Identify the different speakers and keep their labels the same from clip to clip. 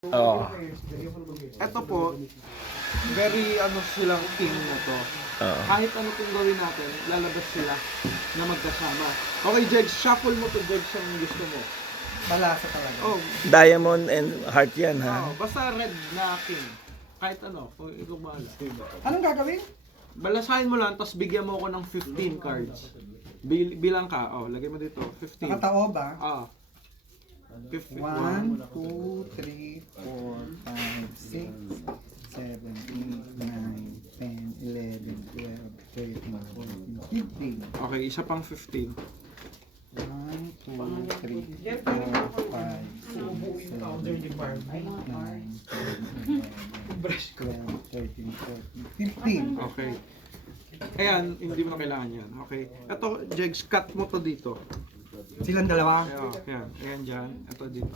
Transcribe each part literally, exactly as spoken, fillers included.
Speaker 1: Oo.
Speaker 2: Ito po, very ano silang king na to.
Speaker 1: Oo.
Speaker 2: Kahit ano kung gawin natin, lalabas sila na magkasama. Okay, Jegs, shuffle mo to, Jegs, ang gusto mo.
Speaker 3: Balasa talaga.
Speaker 2: Oh,
Speaker 1: Diamond and heart yan, ha?
Speaker 2: oh, basta red na king. Kahit ano, kung ikaw bahala.
Speaker 3: Anong gagawin?
Speaker 2: Balasahin mo lang, tapos bigyan mo ako ng fifteen cards. Bil bilang ka, oh, lagay mo dito, fifteen.
Speaker 3: Nakatao ba?
Speaker 2: Ah. fifteen.
Speaker 3: one, two, three, four, five, six, seven, eight, nine, ten, eleven, twelve, thirteen, fourteen, fifteen.
Speaker 2: Okay, isa pang fifteen.
Speaker 3: one, two, three, four, five, six, seven, eight, nine, ten, eleven, twelve, thirteen, fourteen, fifteen.
Speaker 2: Okay. Ayan, hindi mo na kailangan yan. Okay. Ito, Jegs, cut mo to dito.
Speaker 3: Silang dalawa?
Speaker 2: Ayan, ayan, ayan dyan. Ito dito.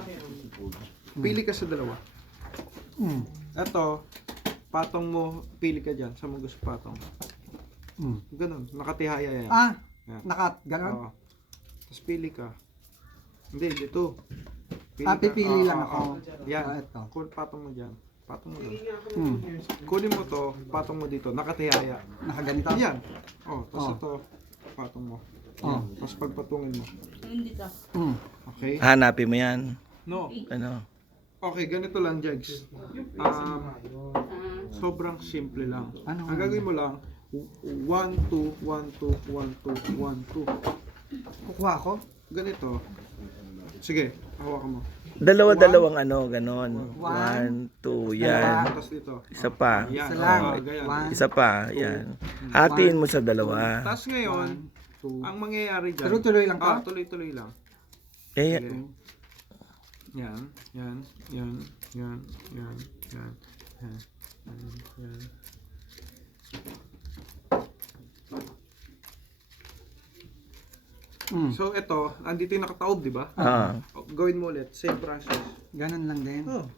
Speaker 2: Pili ka sa dalawa.
Speaker 3: Mm.
Speaker 2: Ito, patong mo, pili ka dyan. Saan mo gusto patong?
Speaker 3: Mm.
Speaker 2: Ganun, nakatihaya yan.
Speaker 3: Ah,
Speaker 2: Yan.
Speaker 3: nakat, ganon?
Speaker 2: Oo. Tapos pili ka. Hindi, dito.
Speaker 3: Ah, pipili
Speaker 2: Oo,
Speaker 3: lang
Speaker 2: oo,
Speaker 3: ako.
Speaker 2: oo. Yan.
Speaker 3: Ah, ito.
Speaker 2: Kun- Patong mo dyan. Patong mo dyan.
Speaker 3: Mm.
Speaker 2: Kunin mo to, patong mo dito. Nakatihaya.
Speaker 3: Nakaganito?
Speaker 2: Yan. Oh, tapos
Speaker 3: Oh.
Speaker 2: ito, patong mo.
Speaker 3: Oh.
Speaker 2: Tapos pagpatungin mo.
Speaker 3: Mm.
Speaker 2: Okay?
Speaker 1: Hanapin mo yan.
Speaker 2: No.
Speaker 1: Ano?
Speaker 2: Okay, ganito lang, Jegs. Um, sobrang simple lang.
Speaker 3: Ano?
Speaker 2: Ang gagawin mo lang, one, two, one, two, one, two, one, two.
Speaker 3: Kukuha ko?
Speaker 2: Ganito. Sige, hawakan mo.
Speaker 1: Dalawa-dalawang ano, ganon.
Speaker 3: One.
Speaker 1: One, two, yan.
Speaker 2: Tapos dito.
Speaker 1: Isa pa.
Speaker 2: Yan.
Speaker 3: Isa lang.
Speaker 2: Oh, ganyan.
Speaker 3: One.
Speaker 1: Isa pa, yan. Hatiin mo sa dalawa.
Speaker 2: Tapos ngayon,
Speaker 3: Two.
Speaker 2: ang mangyayari dyan.
Speaker 3: Tuloy-tuloy lang
Speaker 2: Ah,
Speaker 3: ka?
Speaker 2: tuloy-tuloy lang.
Speaker 1: Eh,
Speaker 2: Sige. Yan, yan, yan, yan, yan, yan, yan, yan, yan.
Speaker 3: Mm.
Speaker 2: So ito, andito yung nakataob, di ba?
Speaker 1: ah.
Speaker 2: O, gawin mo ulit, same process.
Speaker 3: Ganon lang din.
Speaker 2: Oh.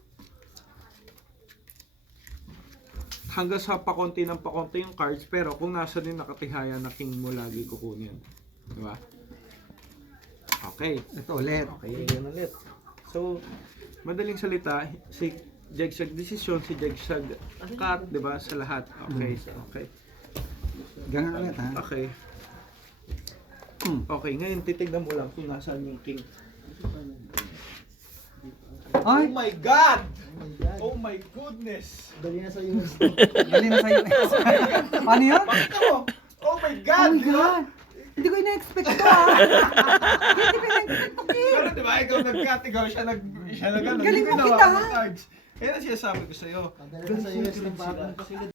Speaker 2: Hanggang sa pakonti ng pakonti yung cards, pero kung nasa din nakatihaya na king mo lagi kukunin. Di ba? Okay.
Speaker 3: Ito ulit.
Speaker 2: Okay, yun ulit. So, madaling salita, si Jegsag decision, si Jegsag cut, di ba, sa lahat. Okay, so, okay.
Speaker 3: Ganon ulit ha.
Speaker 2: Okay.
Speaker 3: Mm.
Speaker 2: Okay, ngayon titignan mo lang kung nasaan yung king.
Speaker 3: Ay!
Speaker 2: Oh my God! Oh my goodness!
Speaker 3: Dali na sa'yo. Dali na sa'yo. Paano yun?
Speaker 2: Pakita mo! Oh my
Speaker 3: Oh
Speaker 2: God!
Speaker 3: my
Speaker 2: di ba?
Speaker 3: God! Hindi ko ina-expect to ha. Hindi ko ina-expect to, King.
Speaker 2: Pero di ba, ikaw nag-cut, ikaw siya nag... Siya nag ano,
Speaker 3: Galing
Speaker 2: hindi ko
Speaker 3: mo
Speaker 2: nawakan
Speaker 3: kita,
Speaker 2: ng
Speaker 3: ha?
Speaker 2: cards. Yan ang sinasabi ko sa'yo.
Speaker 3: Dali na sa'yo.